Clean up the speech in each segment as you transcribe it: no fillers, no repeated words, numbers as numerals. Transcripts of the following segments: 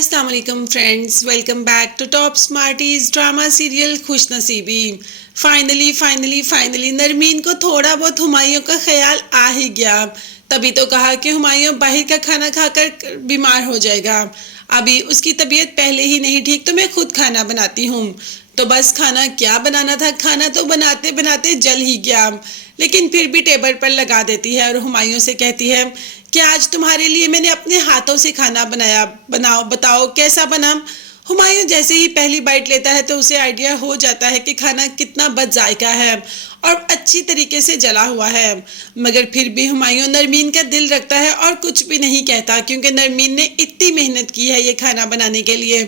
अस्सलाम वालेकुम friends, welcome back to top smarties drama serial Khush Naseebi. Finally Narmeen को थोड़ा बहुत हुमायूं का ख्याल आ ही गया। तभी तो कहा कि हुमायूं बाहर का खाना खाकर बीमार हो जाएगा। अभी उसकी तबीयत पहले ही नहीं ठीक तो मैं खुद खाना बनाती हूँ। तो बस खाना क्या बनाना था, खाना तो बनाते बनाते जल ही गया। लेकिन फिर भी टेबल पर लगा देती है और हुमायूं से कहती है कि आज तुम्हारे लिए मैंने अपने हाथों से खाना बनाया, बनाओ बताओ कैसा बना। हुमायूं जैसे ही पहली बाइट लेता है तो उसे आइडिया हो जाता है कि खाना कितना बदजायका है और अच्छी तरीके से जला हुआ है। मगर फिर भी हुमायूं नरमीन का दिल रखता है और कुछ भी नहीं कहता, क्योंकि नरमीन ने इतनी मेहनत की है ये खाना बनाने के लिए।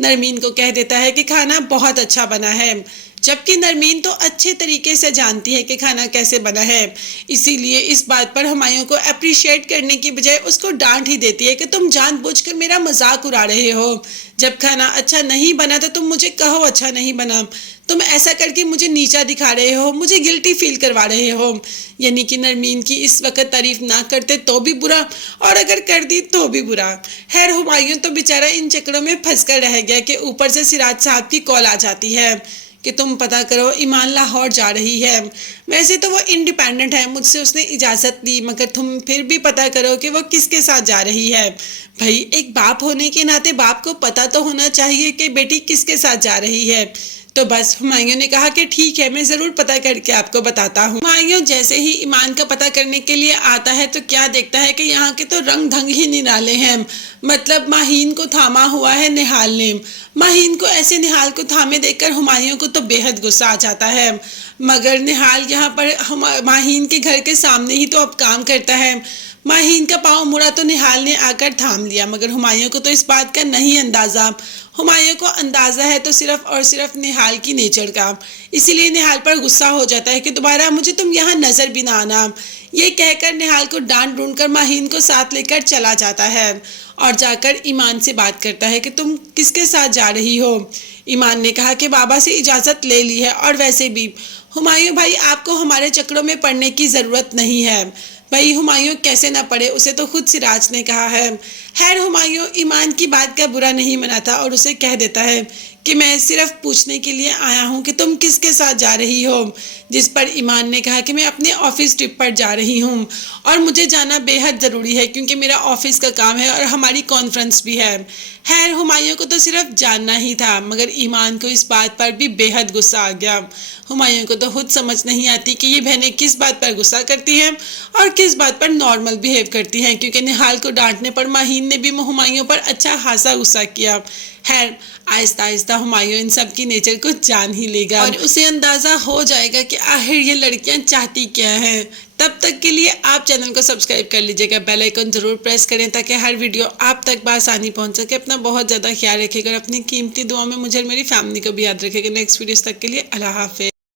नरमीन को कह देता है कि खाना बहुत अच्छा बना है, जबकि नरमीन तो अच्छे तरीके से जानती है कि खाना कैसे बना है। इसीलिए इस बात पर हुमायूं को अप्रिशिएट करने की बजाय उसको डांट ही देती है कि तुम जानबूझकर मेरा मजाक उड़ा रहे हो। जब खाना अच्छा नहीं बना तो तुम मुझे कहो अच्छा नहीं बना। तुम ऐसा करके मुझे नीचा दिखा रहे हो, मुझे गिल्टी फील करवा रहे हो। यानी कि नरमीन की इस वक्त तारीफ ना करते तो भी बुरा, और अगर कर दी तो भी बुरा। खैर हुमायूं तो बेचारा इन चक्करों में फंस कर रह गया कि ऊपर से सिराज साहब की कॉल आ जाती है कि तुम पता करो ईमान लाहौर जा रही है। वैसे तो वो इंडिपेंडेंट है, मुझसे उसने इजाज़त ली, मगर तुम फिर भी पता करो कि वो किसके साथ जा रही है। भाई एक बाप होने के नाते बाप को पता तो होना चाहिए कि बेटी किसके साथ जा रही है। तो बस हुमायूं ने कहा कि ठीक है, मैं ज़रूर पता करके आपको बताता हूँ। हुमायूं जैसे ही ईमान का पता करने के लिए आता है तो क्या देखता है कि यहाँ के तो रंग ढंग ही निराले हैं। मतलब माहीन को थामा हुआ है निहाल ने। माहीन को ऐसे निहाल को थामे देखकर हुमायूं को तो बेहद गुस्सा आ जाता है। मगर निहाल यहाँ पर माहीन के घर के सामने ही तो अब काम करता है। माहीन का पाँव मुड़ा तो निहाल ने आकर थाम लिया, मगर हुमायूं को तो इस बात का नहीं अंदाज़ा। हुमायूं को अंदाज़ा है तो सिर्फ और सिर्फ निहाल की नेचर का। इसीलिए निहाल पर गुस्सा हो जाता है कि दोबारा मुझे तुम यहाँ नज़र भी ना आना। ये कहकर निहाल को डांट ढूंढ कर माहीन को साथ लेकर चला जाता है और जाकर ईमान से बात करता है कि तुम किसके साथ जा रही हो। ईमान ने कहा कि बाबा से इजाज़त ले ली है, और वैसे भी हुमायूं भाई आपको हमारे चक्करों में पड़ने की ज़रूरत नहीं है। भाई हुमायूं कैसे ना पड़े, उसे तो खुद सिराज ने कहा है। खैर हुमायूं ईमान की बात का बुरा नहीं मनाता और उसे कह देता है कि मैं सिर्फ पूछने के लिए आया हूँ कि तुम किसके साथ जा रही हो। जिस पर ईमान ने कहा कि मैं अपने ऑफिस ट्रिप पर जा रही हूँ और मुझे जाना बेहद ज़रूरी है, क्योंकि मेरा ऑफिस का काम है और हमारी कॉन्फ्रेंस भी है। खैर हुमायूं को तो सिर्फ जानना ही था, मगर ईमान को इस बात पर भी बेहद गुस्सा आ गया। हुमायूं को तो खुद समझ नहीं आती कि ये बहनें किस बात पर गुस्सा करती हैं और किस बात पर नॉर्मल बिहेव करती हैं, क्योंकि निहाल को डांटने पर माहीन ने भी हुमायूं पर अच्छा खासा गुस्सा किया। खैर आहिस्ता आहिस्ता हुमायूं इन सब की नेचर को जान ही लेगा और उसे अंदाज़ा हो जाएगा कि आखिर ये लड़कियां चाहती क्या हैं। तब तक के लिए आप चैनल को सब्सक्राइब कर लीजिएगा, बेल आइकन ज़रूर प्रेस करें ताकि हर वीडियो आप तक बआसानी पहुंच सके। अपना बहुत ज़्यादा ख्याल रखिएगा और अपनी कीमती दुआ में मुझे और मेरी फैमिली को भी याद रखिएगा। नेक्स्ट वीडियोस तक के लिए अल्लाह हाफिज़।